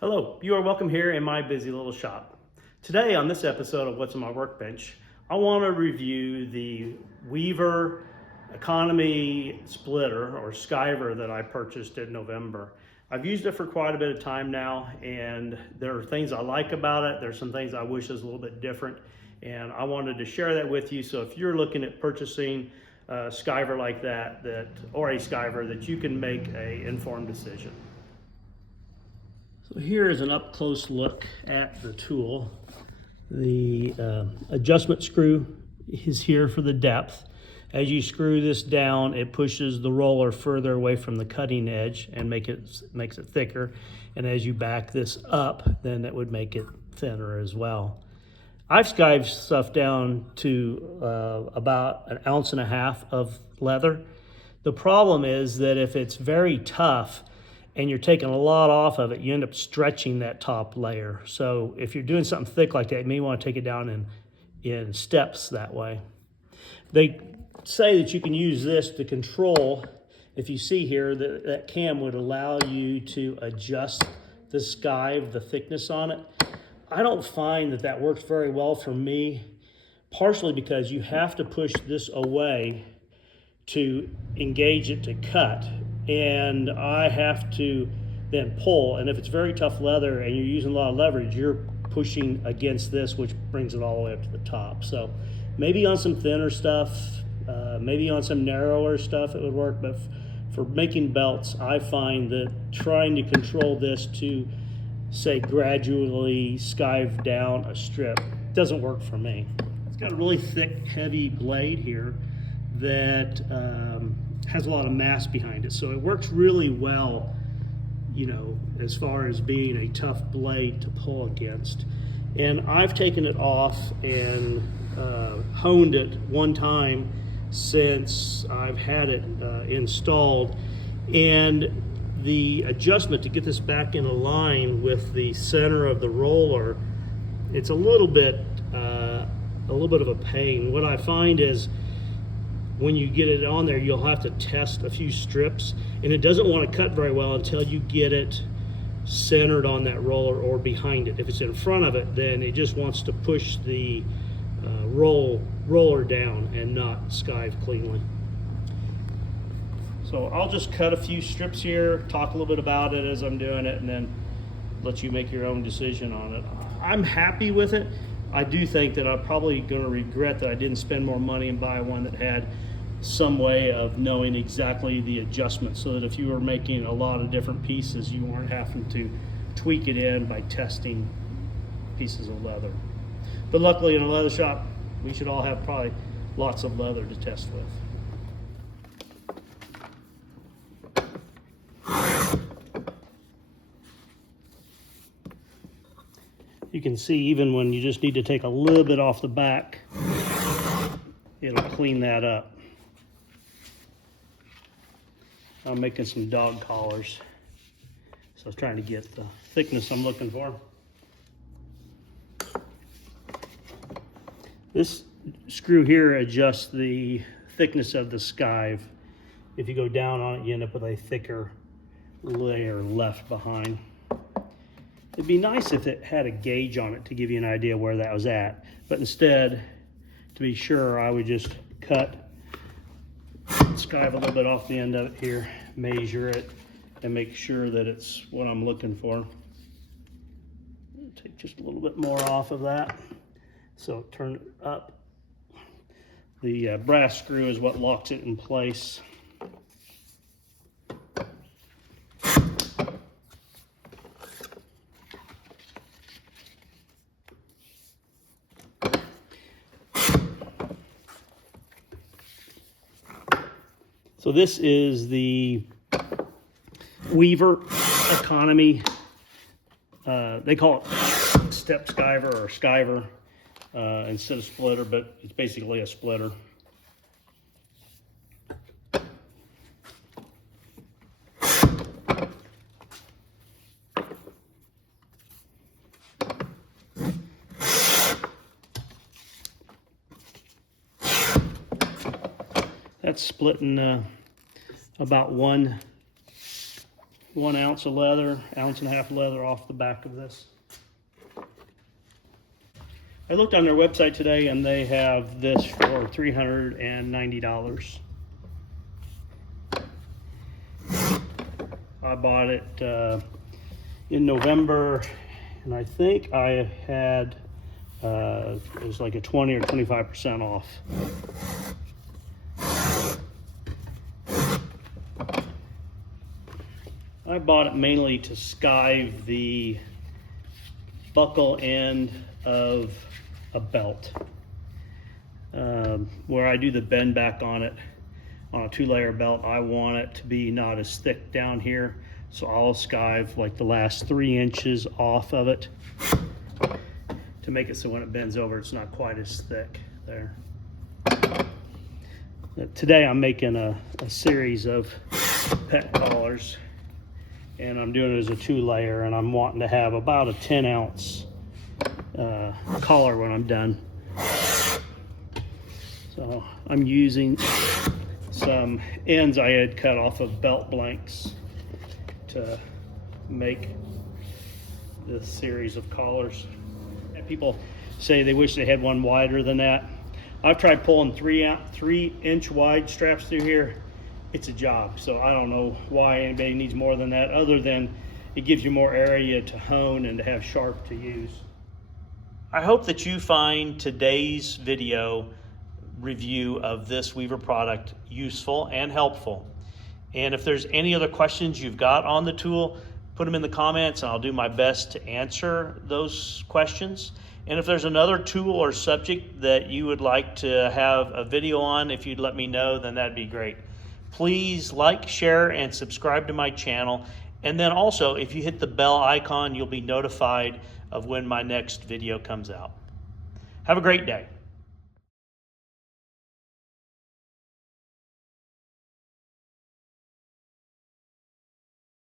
Hello, you are welcome here in my busy little shop. Today on this episode of What's on My Workbench, I want to review the Weaver Economy Splitter or Skiver that I purchased in November. I've used it for quite a bit of time now, and there are things I like about it. There's some things I wish was a little bit different, and I wanted to share that with you. So if you're looking at purchasing a skiver like that, or a skiver, that you can make an informed decision. So here is an up-close look at the tool. The adjustment screw is here for the depth. As you screw this down, it pushes the roller further away from the cutting edge and makes it thicker. And as you back this up, then it would make it thinner as well. I've skived stuff down to about 1.5 ounces of leather. The problem is that if it's very tough, and you're taking a lot off of it, you end up stretching that top layer. So if you're doing something thick like that, you may want to take it down in steps that way. They say that you can use this to control, if you see here, that cam would allow you to adjust the skive, the thickness on it. I don't find that works very well for me, partially because you have to push this away to engage it to cut. And I have to then pull, and if it's very tough leather and you're using a lot of leverage, you're pushing against this, which brings it all the way up to the top. So maybe on some thinner stuff, maybe on some narrower stuff it would work, but for making belts, I find that trying to control this to, say, gradually skive down a strip doesn't work for me. It's got a really thick, heavy blade here that has a lot of mass behind it, so it works really well, as far as being a tough blade to pull against. And I've taken it off and honed it one time since I've had it installed, and the adjustment to get this back in a line with the center of the roller, it's a little bit of a pain. What I find is when you get it on there, you'll have to test a few strips, and it doesn't want to cut very well until you get it centered on that roller or behind it. If it's in front of it, then it just wants to push the roller down and not skive cleanly. So I'll just cut a few strips here, talk a little bit about it as I'm doing it, and then let you make your own decision on it. I'm happy with it. I do think that I'm probably going to regret that I didn't spend more money and buy one that had some way of knowing exactly the adjustment, so that if you were making a lot of different pieces, you weren't having to tweak it in by testing pieces of leather. But luckily in a leather shop, we should all have probably lots of leather to test with. You can see even when you just need to take a little bit off the back, it'll clean that up. I'm making some dog collars, so I was trying to get the thickness I'm looking for. This screw here adjusts the thickness of the skive. If you go down on it, you end up with a thicker layer left behind. It'd be nice if it had a gauge on it to give you an idea where that was at, but instead, to be sure, I would just skive a little bit off the end of it here, measure it, and make sure that it's what I'm looking for. Take just a little bit more off of that, so turn it up. The brass screw is what locks it in place. So this is the Weaver Economy, they call it step skiver or skiver instead of splitter, but it's basically a splitter. That's splitting about one 1 ounce of leather, 1.5 ounces of leather off the back of this. I looked on their website today and they have this for $390. I bought it in November, and I think I had it was like a 20 or 25% off. I bought it mainly to skive the buckle end of a belt. Where I do the bend back on it, on a 2-layer belt, I want it to be not as thick down here. So I'll skive like the last 3 inches off of it to make it so when it bends over, it's not quite as thick there. Today I'm making a series of pet collars, and I'm doing it as a 2-layer, and I'm wanting to have about a 10-ounce collar when I'm done. So I'm using some ends I had cut off of belt blanks to make this series of collars. And people say they wish they had one wider than that. I've tried pulling 3-inch wide straps through here. It's a job, so I don't know why anybody needs more than that, other than it gives you more area to hone and to have sharp to use. I hope that you find today's video review of this Weaver product useful and helpful. And if there's any other questions you've got on the tool, put them in the comments and I'll do my best to answer those questions. And if there's another tool or subject that you would like to have a video on, if you'd let me know, then that'd be great. Please like, share, and subscribe to my channel. And then also, if you hit the bell icon, you'll be notified of when my next video comes out. Have a great day.